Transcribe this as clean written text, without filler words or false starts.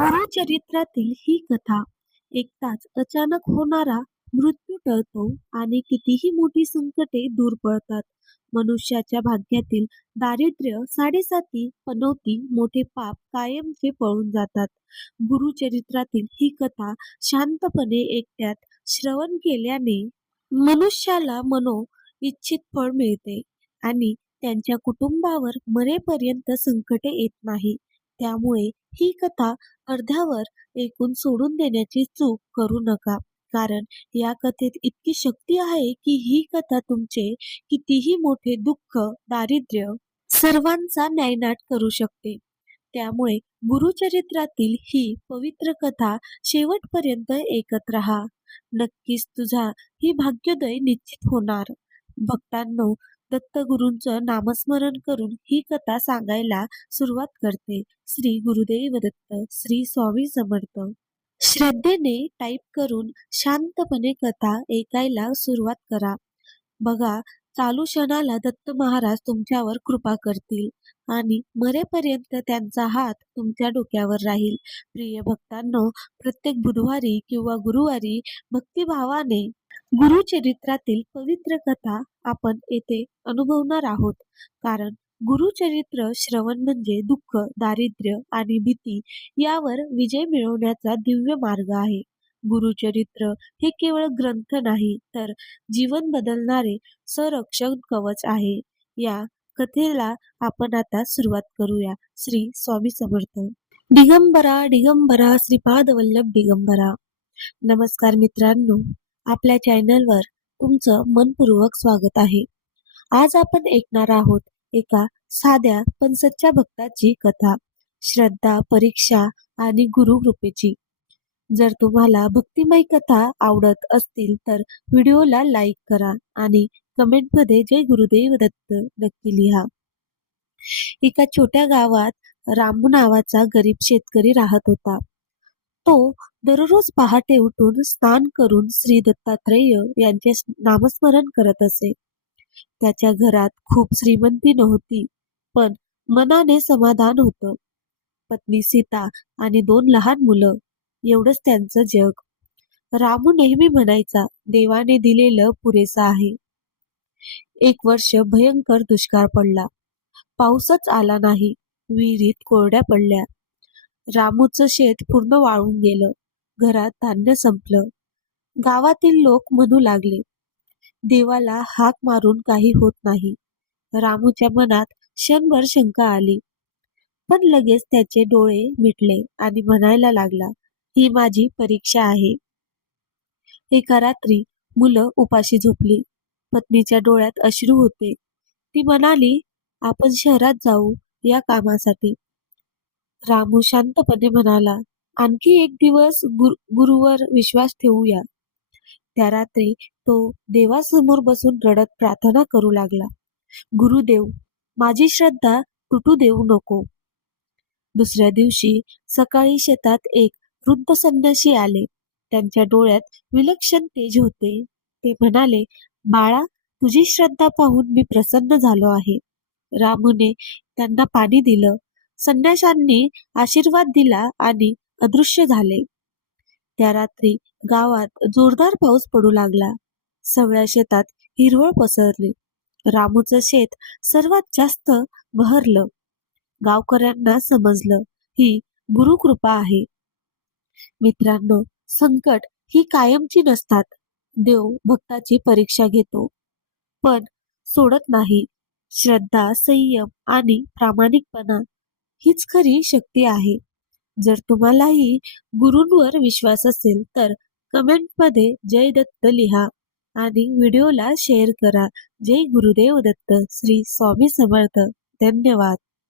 गुरुचरित्रातील ही कथा ऐकताच अचानक होणारा मृत्यू टळतो आणि कितीही मोठी संकटे दूर पळतात. मनुष्याच्या भाग्यातील दारिद्र्य, साडेसाती, पनौती, मोठे पाप कायमचे पळून जातात. गुरुचरित्रातील ही कथा शांतपणे एकट्यात श्रवण केल्याने मनुष्याला इच्छित फळ मिळते आणि त्यांच्या कुटुंबावर मरेपर्यंत संकटे येत नाही. त्यामुळे ही कथा अर्ध्यावर ऐकून सोडून देण्याची चूक करू नका. कारण या कथेत इतकी शक्ती आहे की ही कथा तुमचे कितीही मोठे दुःख, दारिद्र्य सर्वांचा नायनाट करू शकते. त्यामुळे गुरुचरित्रातील ही पवित्र कथा शेवटपर्यंत ऐकत राहा. नक्कीच तुझा ही भाग्योदय निश्चित होणार. भक्तांनो, दत्तगुरूंचं नामस्मरण करून ही कथा सांगायला सुरुवात करते. श्री गुरुदेव दत्त, श्री स्वामी समर्थ. श्रद्धेने टाईप करून शांतपणे कथा ऐकायला सुरुवात करा. बघा, चालू क्षणाला दत्त महाराज तुमच्यावर कृपा करतील आणि मरेपर्यंत त्यांचा हात तुमच्या डोक्यावर राहील. प्रिय भक्तांनो, प्रत्येक बुधवारी किंवा गुरुवारी भक्तिभावाने गुरुचरित्रातील पवित्र कथा आपण येथे अनुभवणार आहोत. कारण गुरुचरित्र श्रवण म्हणजे दुःख, दारिद्र्य आणि भीती यावर विजय मिळवण्याचा दिव्य मार्ग आहे. गुरुचरित्र हे केवळ ग्रंथ नाही, तर जीवन बदलणारे संरक्षण कवच आहे. या कथेला आपण आता सुरुवात करूया. श्री स्वामी समर्थ. दिगंबरा दिगंबरा श्रीपाद वल्लभ दिगंबरा. नमस्कार मित्रांनो, आपल्या चॅनलवर तुमचं मनपूर्वक स्वागत आहे. आज आपण ऐकणार आहोत एका साध्या पण सच्च्या भक्ताची कथा, श्रद्धा, परीक्षा आणि गुरुकृपेची. जर तुम्हाला भक्तिमय कथा आवडत असतील तर व्हिडिओला लाईक करा आणि कमेंटमध्ये जय गुरुदेव दत्त नक्की लिहा. एका छोट्या गावात रामू नावाचा गरीब शेतकरी राहत होता. तो दररोज पहाटे उठून स्नान करून श्री दत्तात्रेय यांचे नामस्मरण करत असे. त्याच्या घरात खूप श्रीमंती नव्हती, पण मनाने समाधान होतं. पत्नी सीता आणि 2 लहान मुलं, एवढंच त्यांचं जग. रामू नेहमी म्हणायचा, देवाने दिलेलं पुरेसं आहे. एक वर्ष भयंकर दुष्काळ पडला. पाऊसच आला नाही. विहिरीत कोरड्या पडल्या. रामूचं शेत पूर्ण वाळून गेलं. घरात धान्य संपलं. गावातील लोक म्हणू लागले, देवाला हाक मारून काही होत नाही. रामूच्या मनात क्षणभर शंका आली, पण लगेच त्याचे डोळे मिटले आणि म्हणायला लागला, ही माझी परीक्षा आहे. एका रात्री मुलं उपाशी झोपली. पत्नीच्या डोळ्यात अश्रू होते. ती म्हणाली, आपण शहरात जाऊ या कामासाठी. रामू शांतपणे म्हणाला, आणखी एक दिवस गुरुवर विश्वास ठेवूया. त्या रात्री तो देवासमोर बसून रडत प्रार्थना करू लागला, गुरुदेव, माझी श्रद्धा तुटू देऊ नको. दुसऱ्या दिवशी सकाळी शेतात एक वृद्ध संन्यासी आले. त्यांच्या डोळ्यात विलक्षण तेज होते. ते म्हणाले, बाळा, तुझी श्रद्धा पाहून मी प्रसन्न झालो आहे. रामूने त्यांना पाणी दिलं. संन्याशांनी आशीर्वाद दिला आणि अदृश्य झाले. त्या रात्री गावात जोरदार पाऊस पडू लागला. सगळ्या शेतात हिरवळ पसरली. रामूचं शेत सर्वात जास्त बहरलं. गावकऱ्यांना समजलं, ही गुरुकृपा आहे. मित्रांनो, संकट ही कायमची नसतात. देव भक्ताची परीक्षा घेतो, पण सोडत नाही. श्रद्धा, संयम आणि प्रामाणिकपणा हीच खरी शक्ती आहे. जर तुम्हालाही गुरूंवर विश्वास असेल तर कमेंटमध्ये जय दत्त लिहा आणि व्हिडिओला शेअर करा. जय गुरुदेव दत्त. श्री स्वामी समर्थ. धन्यवाद.